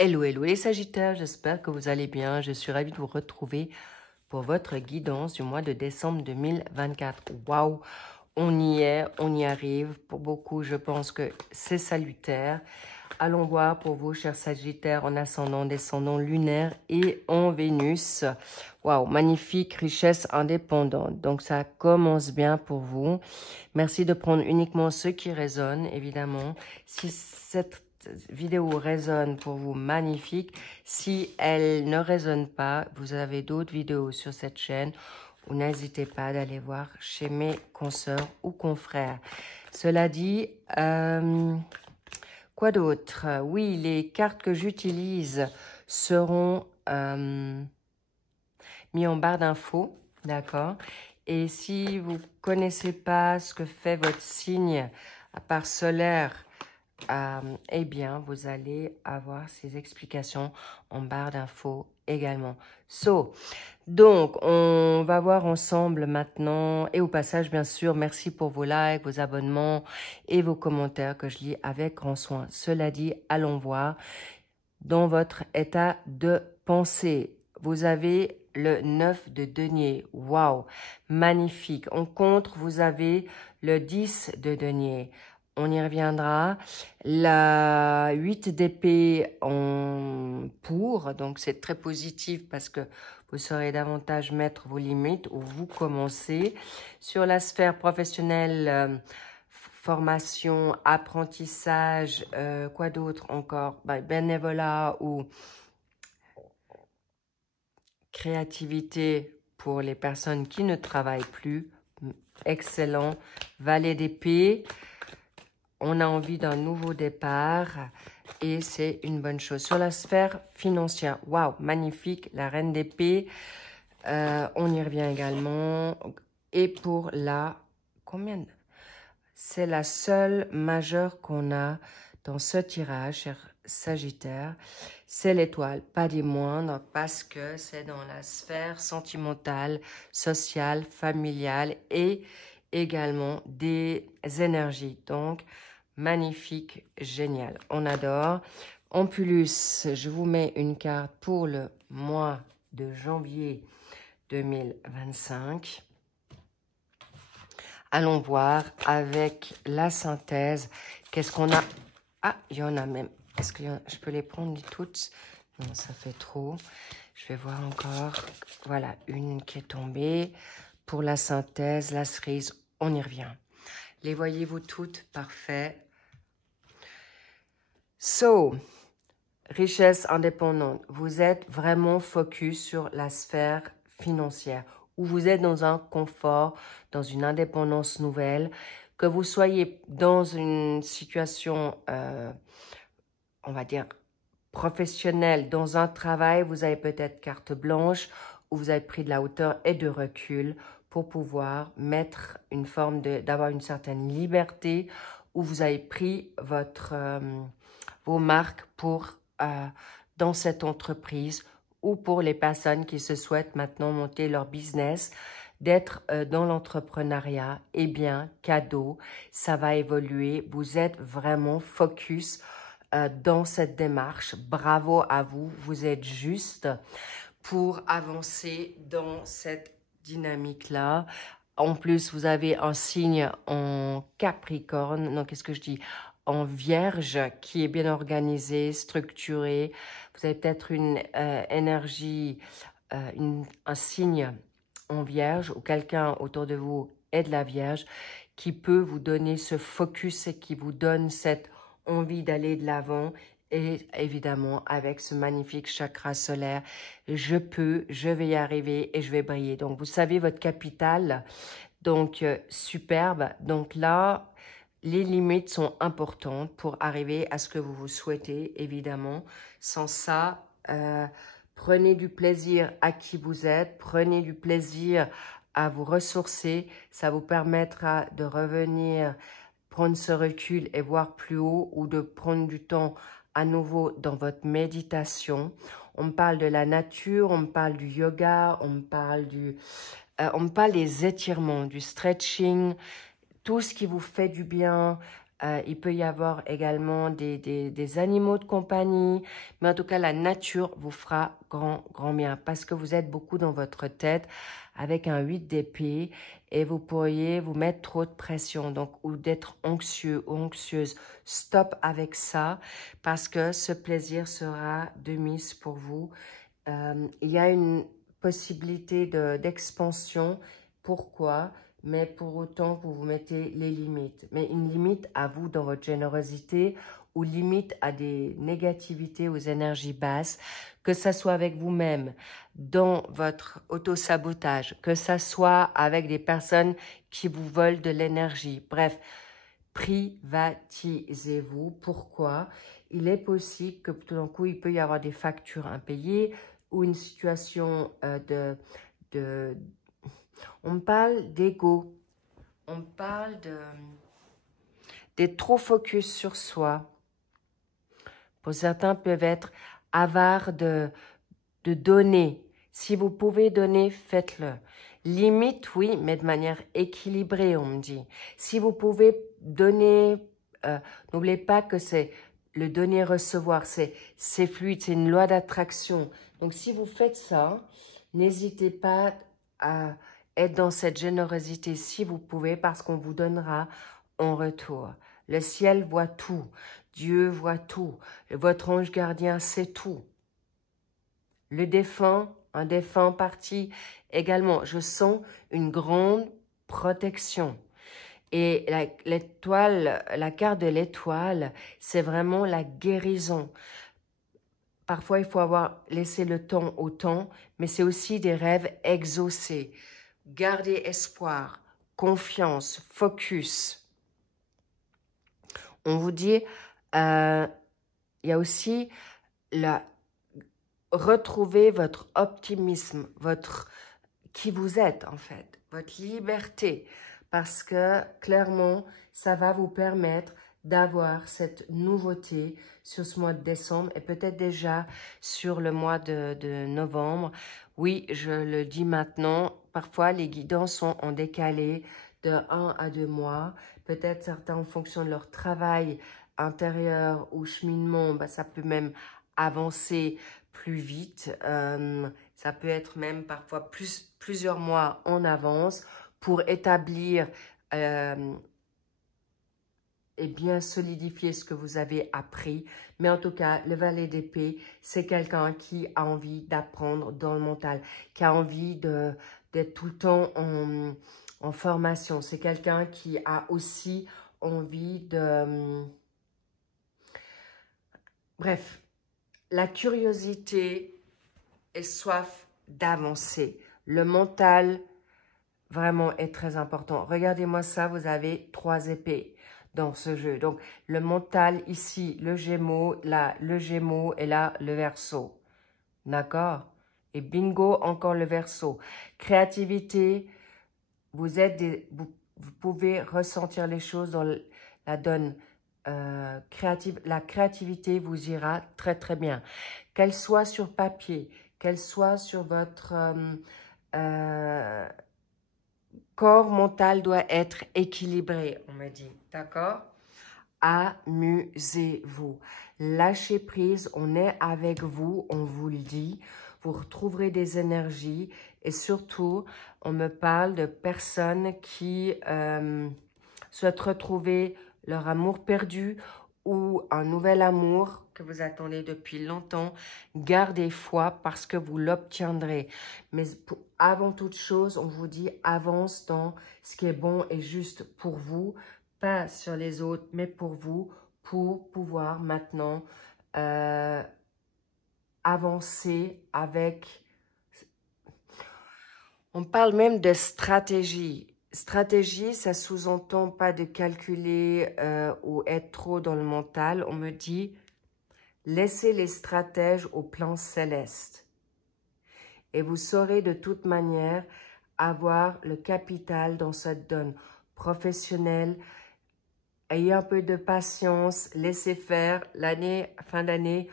Hello, hello les Sagittaires, j'espère que vous allez bien. Je suis ravie de vous retrouver pour votre guidance du mois de décembre 2024. Waouh, on y est, on y arrive. Pour beaucoup, je pense que c'est salutaire. Allons voir pour vous, chers Sagittaires, en ascendant, descendant lunaire et en Vénus. Waouh, magnifique richesse indépendante. Donc, ça commence bien pour vous. Merci de prendre uniquement ce qui résonne, évidemment. Si cette vidéo résonne pour vous, magnifique. Si elle ne résonne pas, vous avez d'autres vidéos sur cette chaîne. N'hésitez pas d'aller voir chez mes consoeurs ou confrères. Cela dit, quoi d'autre? Oui, les cartes que j'utilise seront mises en barre d'infos, d'accord? Et si vous ne connaissez pas ce que fait votre signe à part solaire, eh bien, vous allez avoir ces explications en barre d'infos également. Donc, on va voir ensemble maintenant. Et au passage, bien sûr, merci pour vos likes, vos abonnements et vos commentaires que je lis avec grand soin. Cela dit, allons voir dans votre état de pensée. Vous avez le 9 de denier. Waouh, magnifique. En contre, vous avez le 10 de denier. On y reviendra. La 8 d'épée en pour, donc c'est très positif parce que vous saurez davantage mettre vos limites où vous commencez. Sur la sphère professionnelle, formation, apprentissage, quoi d'autre encore? Bénévolat ou créativité pour les personnes qui ne travaillent plus. Excellent. Valet d'épée. On a envie d'un nouveau départ et c'est une bonne chose. Sur la sphère financière, waouh, magnifique, la reine d'épée, on y revient également. Et pour la, combien? C'est la seule majeure qu'on a dans ce tirage, cher Sagittaire. C'est l'étoile, pas des moindres, parce que c'est dans la sphère sentimentale, sociale, familiale et également des énergies. Donc, magnifique, génial. On adore. En plus, je vous mets une carte pour le mois de janvier 2025. Allons voir avec la synthèse. Qu'est-ce qu'on a? Ah, il y en a même. Est-ce que je peux les prendre toutes? Non, ça fait trop. Je vais voir encore. Voilà, une qui est tombée. Pour la synthèse, la cerise, on y revient. Les voyez-vous toutes? Parfait. Richesse indépendante. Vous êtes vraiment focus sur la sphère financière, où vous êtes dans un confort, dans une indépendance nouvelle, que vous soyez dans une situation, on va dire, professionnelle, dans un travail, vous avez peut-être carte blanche, où vous avez pris de la hauteur et de recul pour pouvoir mettre une forme d'avoir une certaine liberté, où vous avez pris vos marques pour dans cette entreprise ou pour les personnes qui se souhaitent maintenant monter leur business, d'être dans l'entrepreneuriat. Eh bien, cadeau, ça va évoluer. Vous êtes vraiment focus dans cette démarche. Bravo à vous, vous êtes juste pour avancer dans cette dynamique-là. En plus, vous avez un signe en Capricorne, non, qu'est-ce que je dis? En Vierge, qui est bien organisé, structuré. Vous avez peut-être une énergie, un signe en Vierge, ou quelqu'un autour de vous est de la Vierge, qui peut vous donner ce focus et qui vous donne cette envie d'aller de l'avant. Et évidemment, avec ce magnifique chakra solaire, je vais y arriver et je vais briller. Donc, vous savez votre capital, donc superbe. Donc là, les limites sont importantes pour arriver à ce que vous vous souhaitez, évidemment. Sans ça, prenez du plaisir à qui vous êtes, prenez du plaisir à vous ressourcer. Ça vous permettra de revenir, prendre ce recul et voir plus haut, ou de prendre du temps à nouveau dans votre méditation. On me parle de la nature, on me parle du yoga, on me parle des étirements, du stretching, tout ce qui vous fait du bien, Il peut y avoir également des animaux de compagnie. Mais en tout cas, la nature vous fera grand bien. Parce que vous êtes beaucoup dans votre tête avec un 8 d'épée. Et vous pourriez vous mettre trop de pression. Donc, ou d'être anxieux ou anxieuse. Stop avec ça. Parce que ce plaisir sera de mise pour vous. Il y a une possibilité d'expansion. Pourquoi? Mais pour autant, vous vous mettez les limites. Mais une limite à vous dans votre générosité ou limite à des négativités, aux énergies basses, que ça soit avec vous-même, dans votre auto-sabotage, que ça soit avec des personnes qui vous volent de l'énergie. Bref, privatisez-vous. Pourquoi? Il est possible que tout d'un coup, il peut y avoir des factures impayées ou une situation on me parle d'ego. On me parle d'être trop focus sur soi. Pour certains, peuvent être avares de donner. Si vous pouvez donner, faites-le. Limite, oui, mais de manière équilibrée, on me dit. Si vous pouvez donner, n'oubliez pas que c'est le donner-recevoir, c'est fluide, c'est une loi d'attraction. Donc, si vous faites ça, n'hésitez pas à être dans cette générosité si vous pouvez, parce qu'on vous donnera en retour. Le ciel voit tout. Dieu voit tout. Votre ange gardien sait tout. Le défunt, un défunt parti également. Je sens une grande protection. Et l'étoile, la carte de l'étoile, c'est vraiment la guérison. Parfois, il faut avoir laissé le temps au temps, mais c'est aussi des rêves exaucés. Gardez espoir, confiance, focus. On vous dit, il y a aussi retrouver votre optimisme, qui vous êtes en fait, votre liberté, parce que clairement, ça va vous permettre d'avoir cette nouveauté sur ce mois de décembre et peut-être déjà sur le mois de novembre. Oui, je le dis maintenant, parfois les guidances sont en décalé de 1 à 2 mois. Peut-être certains en fonction de leur travail intérieur ou cheminement, ça peut même avancer plus vite. Ça peut être même parfois plusieurs mois en avance pour établir et bien solidifier ce que vous avez appris. Mais en tout cas, le valet d'épée, c'est quelqu'un qui a envie d'apprendre dans le mental, qui a envie d'être tout le temps en formation. C'est quelqu'un qui a aussi envie de... Bref, la curiosité et soif d'avancer. Le mental, vraiment, est très important. Regardez-moi ça, vous avez 3 épées dans ce jeu. Donc, le mental, ici, le Gémeaux, là, le Gémeaux et là, le Verseau. D'accord? Et bingo, encore le Verseau. Créativité, vous pouvez ressentir les choses dans la donne créative. La créativité vous ira très bien. Qu'elle soit sur papier, qu'elle soit sur votre corps mental doit être équilibré, on me dit. D'accord? Amusez-vous. Lâchez prise, on est avec vous, on vous le dit. Vous retrouverez des énergies et surtout, on me parle de personnes qui souhaitent retrouver leur amour perdu ou un nouvel amour que vous attendez depuis longtemps. Gardez foi parce que vous l'obtiendrez. Mais avant toute chose, on vous dit avance dans ce qui est bon et juste pour vous, pas sur les autres, mais pour vous, pour pouvoir maintenant avancer avec... On parle même de stratégie. Stratégie, ça sous-entend pas de calculer ou être trop dans le mental. On me dit, laissez les stratèges au plan céleste. Et vous saurez de toute manière avoir le capital dans cette donne professionnelle. Ayez un peu de patience, laissez faire. Fin d'année,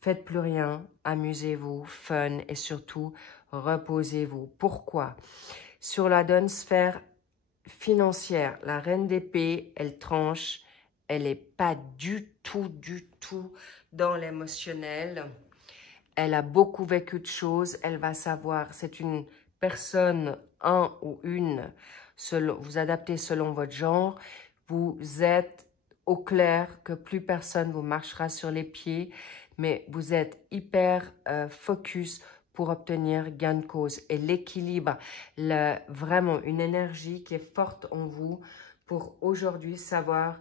faites plus rien. Amusez-vous, fun et surtout, reposez-vous. Pourquoi? Sur la donne sphère financière, la reine d'épée, elle tranche Elle n'est pas du tout dans l'émotionnel. Elle a beaucoup vécu de choses. Elle va savoir. C'est une personne, un ou une, vous adaptez selon votre genre. Vous êtes au clair que plus personne vous marchera sur les pieds, mais vous êtes hyper focus pour obtenir gain de cause. Et l'équilibre, vraiment une énergie qui est forte en vous pour aujourd'hui savoir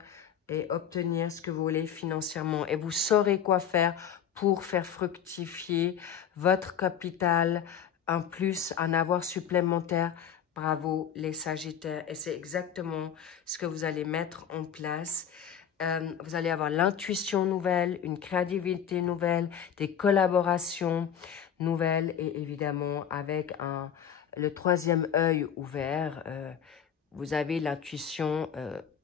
et obtenir ce que vous voulez financièrement. Et vous saurez quoi faire pour faire fructifier votre capital, un plus, un avoir supplémentaire. Bravo les Sagittaires. Et c'est exactement ce que vous allez mettre en place. Vous allez avoir l'intuition nouvelle, une créativité nouvelle, des collaborations nouvelles et évidemment avec le troisième œil ouvert, vous avez l'intuition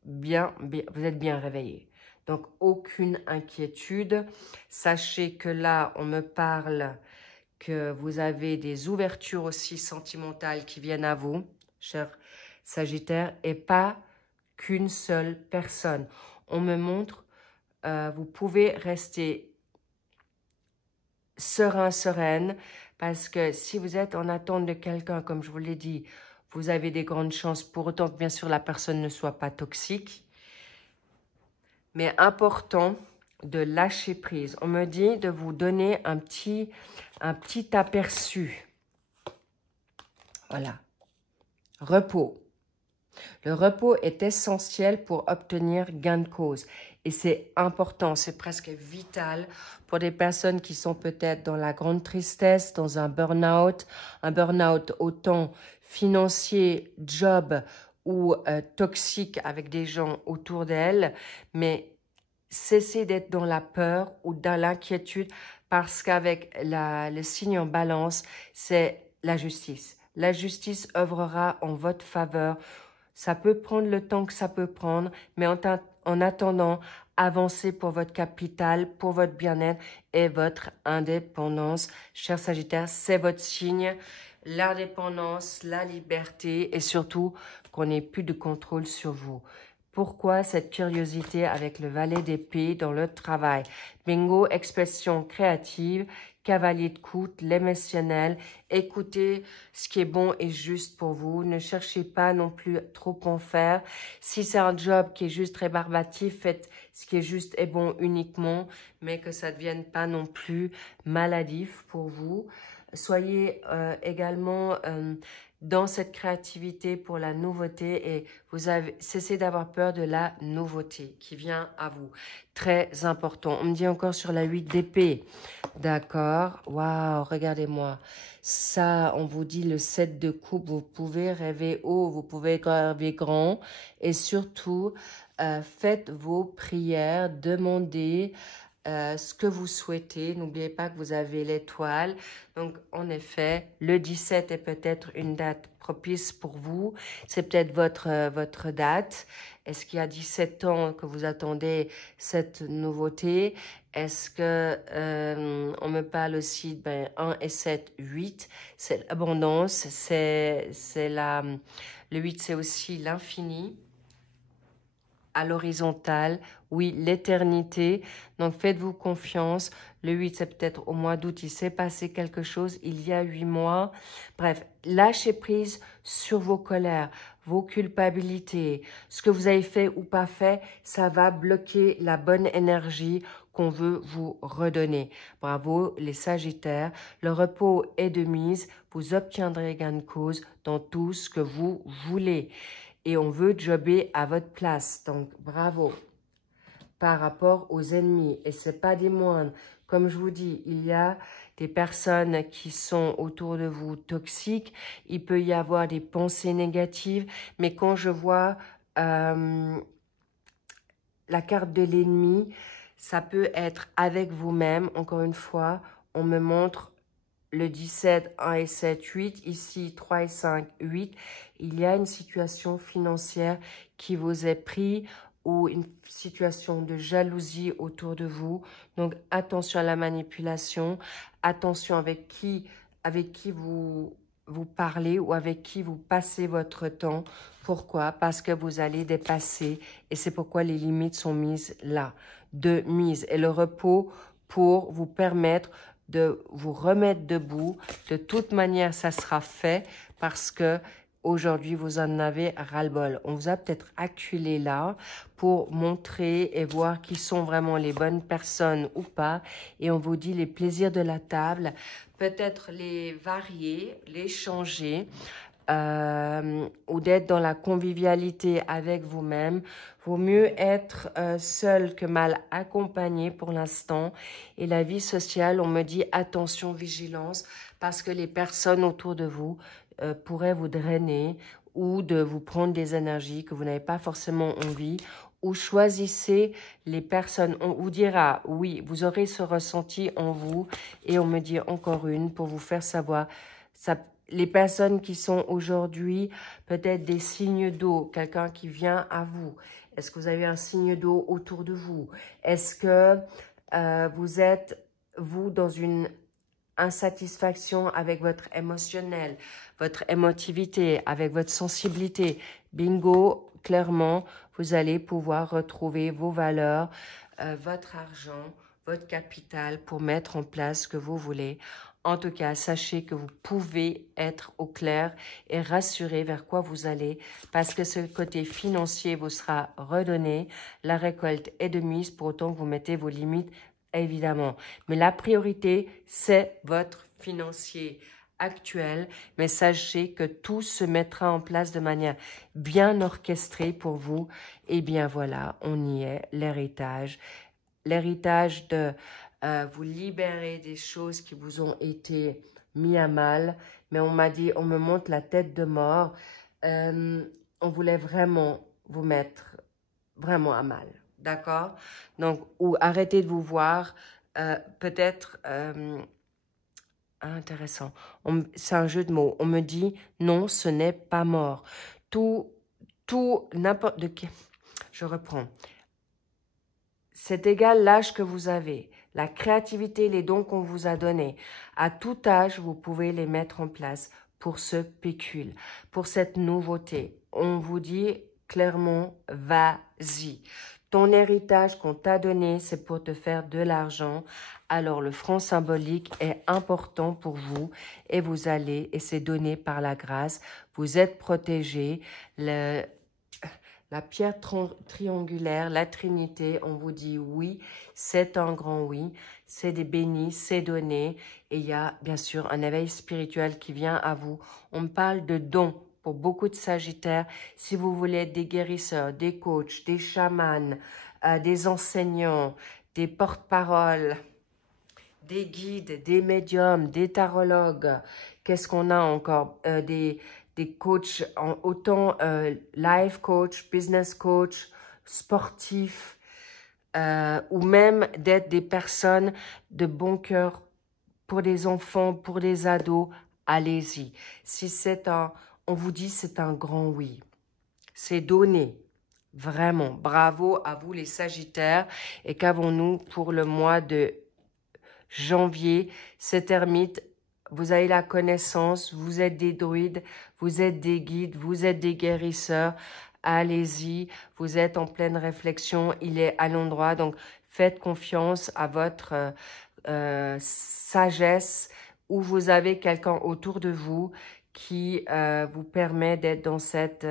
vous êtes bien réveillé. Donc, aucune inquiétude. Sachez que là, on me parle que vous avez des ouvertures aussi sentimentales qui viennent à vous, cher Sagittaire, et pas qu'une seule personne. On me montre, vous pouvez rester serein, sereine, parce que si vous êtes en attente de quelqu'un, comme je vous l'ai dit, vous avez des grandes chances, pour autant que bien sûr la personne ne soit pas toxique. Mais important de lâcher prise. On me dit de vous donner un petit aperçu. Voilà. Repos. Le repos est essentiel pour obtenir gain de cause. Et c'est important, c'est presque vital pour des personnes qui sont peut-être dans la grande tristesse, dans un burn-out autant financier, job ou toxique avec des gens autour d'elles, mais cessez d'être dans la peur ou dans l'inquiétude parce qu'avec le signe en balance, c'est la justice. La justice œuvrera en votre faveur. Ça peut prendre le temps que ça peut prendre, mais en attendant, avancez pour votre capital, pour votre bien-être et votre indépendance. Cher Sagittaire, c'est votre signe. L'indépendance, la liberté et surtout qu'on n'ait plus de contrôle sur vous. Pourquoi cette curiosité avec le valet d'épée dans le travail? Bingo, expression créative, cavalier de coude, l'émotionnel. Écoutez ce qui est bon et juste pour vous. Ne cherchez pas non plus trop en faire. Si c'est un job qui est juste rébarbatif, faites ce qui est juste et bon uniquement, mais que ça ne devienne pas non plus maladif pour vous. Soyez également dans cette créativité pour la nouveauté et cessez d'avoir peur de la nouveauté qui vient à vous. Très important. On me dit encore sur la 8 d'épée. D'accord. Waouh, regardez-moi. Ça, on vous dit le 7 de coupe. Vous pouvez rêver haut, vous pouvez rêver grand. Et surtout, faites vos prières, demandez ce que vous souhaitez. N'oubliez pas que vous avez l'étoile. Donc, en effet, le 17 est peut-être une date propice pour vous. C'est peut-être votre date. Est-ce qu'il y a 17 ans que vous attendez cette nouveauté? Est-ce que on me parle aussi de 1 et 7, 8, c'est l'abondance, le 8 c'est aussi l'infini. À l'horizontale, oui, l'éternité. Donc, faites-vous confiance. Le 8, c'est peut-être au mois d'août, il s'est passé quelque chose il y a 8 mois. Bref, lâchez prise sur vos colères, vos culpabilités. Ce que vous avez fait ou pas fait, ça va bloquer la bonne énergie qu'on veut vous redonner. Bravo, les Sagittaires. Le repos est de mise. Vous obtiendrez gain de cause dans tout ce que vous voulez. Et on veut jobber à votre place. Donc, bravo. Par rapport aux ennemis. Et ce n'est pas des moindres. Comme je vous dis, il y a des personnes qui sont autour de vous toxiques. Il peut y avoir des pensées négatives. Mais quand je vois la carte de l'ennemi, ça peut être avec vous-même. Encore une fois, on me montre le 17, 1 et 7, 8, ici 3 et 5, 8, il y a une situation financière qui vous est prise ou une situation de jalousie autour de vous. Donc, attention à la manipulation, attention avec qui vous vous parlez ou avec qui vous passez votre temps. Pourquoi? Parce que vous allez dépasser et c'est pourquoi les limites sont mises là, de mise. Et le repos pour vous permettre de vous remettre debout. De toute manière, ça sera fait parce que aujourd'hui, vous en avez ras-le-bol. On vous a peut-être acculé là pour montrer et voir qui sont vraiment les bonnes personnes ou pas. Et on vous dit les plaisirs de la table, peut-être les varier, les changer. Ou d'être dans la convivialité avec vous-même. Vaut mieux être seul que mal accompagné pour l'instant. Et la vie sociale, on me dit attention, vigilance, parce que les personnes autour de vous pourraient vous drainer ou de vous prendre des énergies que vous n'avez pas forcément envie. Ou choisissez les personnes. On vous dira, oui, vous aurez ce ressenti en vous. Et on me dit encore une pour vous faire savoir, ça les personnes qui sont aujourd'hui peut-être des signes d'eau, quelqu'un qui vient à vous. Est-ce que vous avez un signe d'eau autour de vous? Est-ce que vous êtes, vous, dans une insatisfaction avec votre émotionnel, votre émotivité, avec votre sensibilité? Bingo, clairement, vous allez pouvoir retrouver vos valeurs, votre argent, votre capital pour mettre en place ce que vous voulez. En tout cas, sachez que vous pouvez être au clair et rassuré vers quoi vous allez parce que ce côté financier vous sera redonné. La récolte est de mise pour autant que vous mettez vos limites, évidemment. Mais la priorité, c'est votre financier actuel. Mais sachez que tout se mettra en place de manière bien orchestrée pour vous. Et bien voilà, on y est, l'héritage. L'héritage de vous libérer des choses qui vous ont été mis à mal. Mais on m'a dit, on me montre la tête de mort. On voulait vraiment vous mettre vraiment à mal. D'accord? Donc, ou arrêtez de vous voir. Peut-être... intéressant. C'est un jeu de mots. On me dit, non, ce n'est pas mort. N'importe de qui. Je reprends. C'est égal l'âge que vous avez, la créativité, les dons qu'on vous a donnés. À tout âge, vous pouvez les mettre en place pour ce pécule, pour cette nouveauté. On vous dit clairement, vas-y. Ton héritage qu'on t'a donné, c'est pour te faire de l'argent. Alors, le franc symbolique est important pour vous et vous allez, et c'est donné par la grâce, vous êtes protégé. La pierre triangulaire, la Trinité, on vous dit oui, c'est un grand oui, c'est des bénis, c'est donné. Et il y a bien sûr un éveil spirituel qui vient à vous. On me parle de dons pour beaucoup de Sagittaires. Si vous voulez être des guérisseurs, des coachs, des chamans, des enseignants, des porte-paroles, des guides, des médiums, des tarologues, qu'est-ce qu'on a encore? Des coachs, autant life coach, business coach, sportifs, ou même d'être des personnes de bon cœur pour des enfants, pour des ados, allez-y. Si c'est on vous dit c'est un grand oui. C'est donné. Vraiment, bravo à vous les Sagittaires. Et qu'avons-nous pour le mois de janvier? Cet ermite, vous avez la connaissance, vous êtes des druides, vous êtes des guides, vous êtes des guérisseurs. Allez-y, vous êtes en pleine réflexion, il est à l'endroit. Donc, faites confiance à votre sagesse où vous avez quelqu'un autour de vous qui vous permet d'être dans cette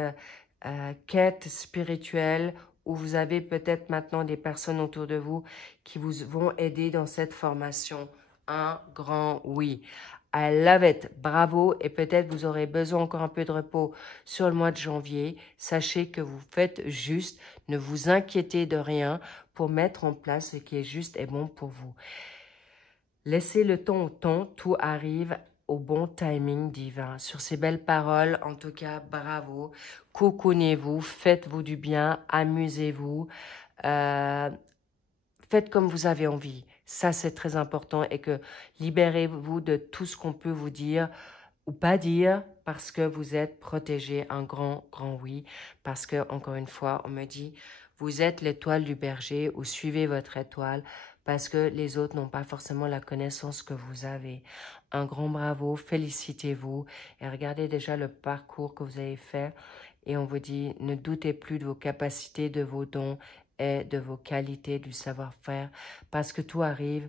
quête spirituelle où vous avez peut-être maintenant des personnes autour de vous qui vous vont aider dans cette formation. Un grand oui. I love it. Bravo. Et peut-être vous aurez besoin encore un peu de repos sur le mois de janvier. Sachez que vous faites juste. Ne vous inquiétez de rien pour mettre en place ce qui est juste et bon pour vous. Laissez le temps au temps. Tout arrive au bon timing divin. Sur ces belles paroles, en tout cas, bravo. Cocoonez-vous, faites-vous du bien, amusez-vous. Faites comme vous avez envie. Ça, c'est très important et que libérez-vous de tout ce qu'on peut vous dire ou pas dire parce que vous êtes protégé. Un grand, grand oui. Parce que, encore une fois, on me dit, vous êtes l'étoile du berger ou suivez votre étoile parce que les autres n'ont pas forcément la connaissance que vous avez. Un grand bravo, félicitez-vous et regardez déjà le parcours que vous avez fait et on vous dit ne doutez plus de vos capacités, de vos dons et de vos qualités, du savoir-faire parce que tout arrive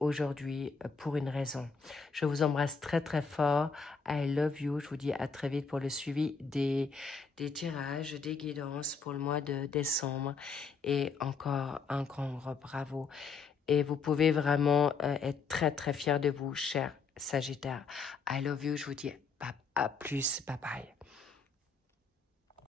aujourd'hui pour une raison. Je vous embrasse très très fort. I love you. Je vous dis à très vite pour le suivi des tirages, des guidances pour le mois de décembre. Et encore un grand bravo. Et vous pouvez vraiment être très très fiers de vous, cher Sagittaire. I love you. Je vous dis à plus. Bye bye.